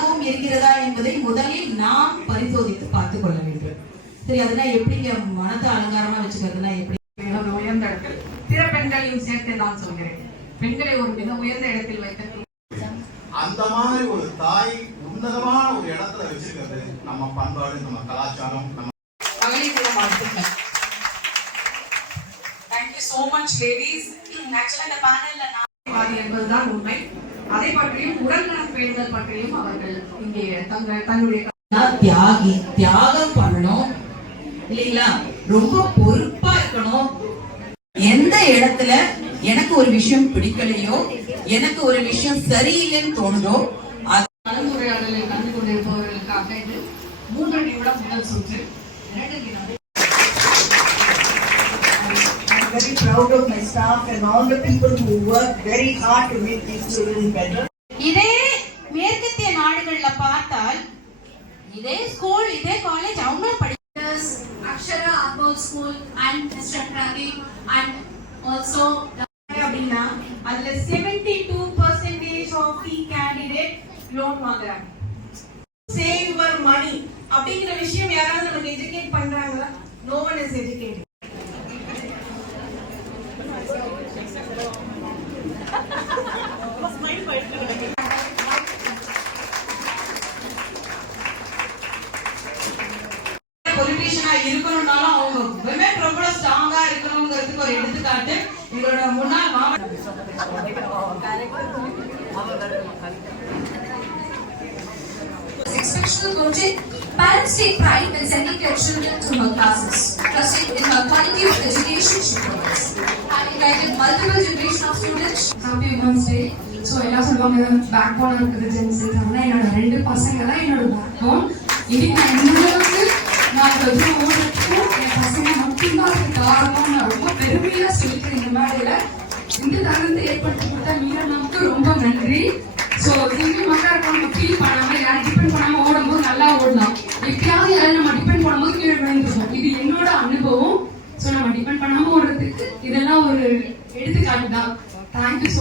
நன்றாகவும் இருக்கிறதா என்பதை முதலில் நாம் பரிசோதித்து பார்த்துக் கொள்ள வேண்டும். சரி, அதெல்லாம் எப்படிங்க மனத்தை அலங்காரமா வச்சுக்கிறதுனா எப்படி? ஒரு உயர்ந்த இடத்தில் பிற பெண்களையும் சேர்த்து நான் சொல்கிறேன். பெண்களை ஒரு மிக உயர்ந்த இடத்தில் வைத்த அந்த மாதிரி ஒரு தாய் உன்னதமான ஒரு இடத்துல வச்சிருக்கிறது நம்ம பண்பாடு, நம்ம கலாச்சாரம், நம்ம Thank you so much ladies. Actually இந்த panelல நான் என்பதுதான் உண்மை. அதை பற்றியும் உடல்நலம் பேணுதல் பற்றியும் அவர்கள் இங்கே தங்களுடைய தியாகம் பண்ணணும் இல்லைங்களா, ரொம்ப பொறுப்பா இருக்கணும். எந்த இடத்துல எனக்கு ஒரு விஷயம் பிடிக்கலையோ, எனக்கு ஒரு விஷயம் சரியில்லைன்னு தோணுதோ, கலந்துரையாடலை கண்டு கொண்டிருப்பவர்களுக்காக இது 3 நிமிடம் முதல் சுற்று. I'm very proud of my staff and all the people who work very hard to make these children better. இதே மேற்கத்திய நாடுகள்ல பார்த்தால் இதே ஸ்கூல், இதே காலேஜ் அவங்க படிக்கிறது. Akshara Arbold School and Mr. Pradeep and also அப்படின்னா அதுல 72% of the candidate loan வாங்குறாங்க. Save your money அப்படிங்கிற விஷயம் யாராவது நமக்கு எஜுகேட் பண்றாங்களா? No one is educated. பொலிட்டிஷியனா இருக்கணும்னாலும் அவங்க விமன் ரொம்ப ஸ்ட்ராங்கா இருக்கணுங்கிறதுக்கு ஒரு எடுத்துக்காட்டு எங்களோட முன்னாள் மாவட்ட exceptional coaching. Parents take pride in sending their children to her classes, trusting in her quality of education she provides. Having guided multiple generation of students. Happy Women's Day. So எல்லாம் சொல்லுவாங்க back phone இருக்குது gen Z. ஆனால் என்னோட 2 பசங்க தான் என்னோட back phone. இன்னைக்கு நான் இந்த அளவுக்கு நான் ஓடுறதுக்கும் என் பசங்க மட்டும்தான் அதுக்கு காரணம். நான் ரொம்ப பெருமையா சொல்லிக்கிறேன் இந்த மேடையில. இந்த தருணத்தை ஏற்படுத்தி கொடுத்தா மீரா நமக்கு ரொம்ப நன்றி. ஸோ சிங்கிள் மக்கா இருக்க நம்ம ஃபீல் பண்ணாம யாரும் டிபெண்ட் பண்ணாம ஓடும்போது நல்லா ஓடலாம். எப்பயாவது யாரும் நம்ம டிபெண்ட் பண்ணும்போது கீழே விழுந்துருக்கோம். இது என்னோட அனுபவம். ஸோ நம்ம டிபெண்ட் பண்ணாம ஓடுறதுக்கு இதெல்லாம் ஒரு எடுத்துக்காட்டு தான். Thank you so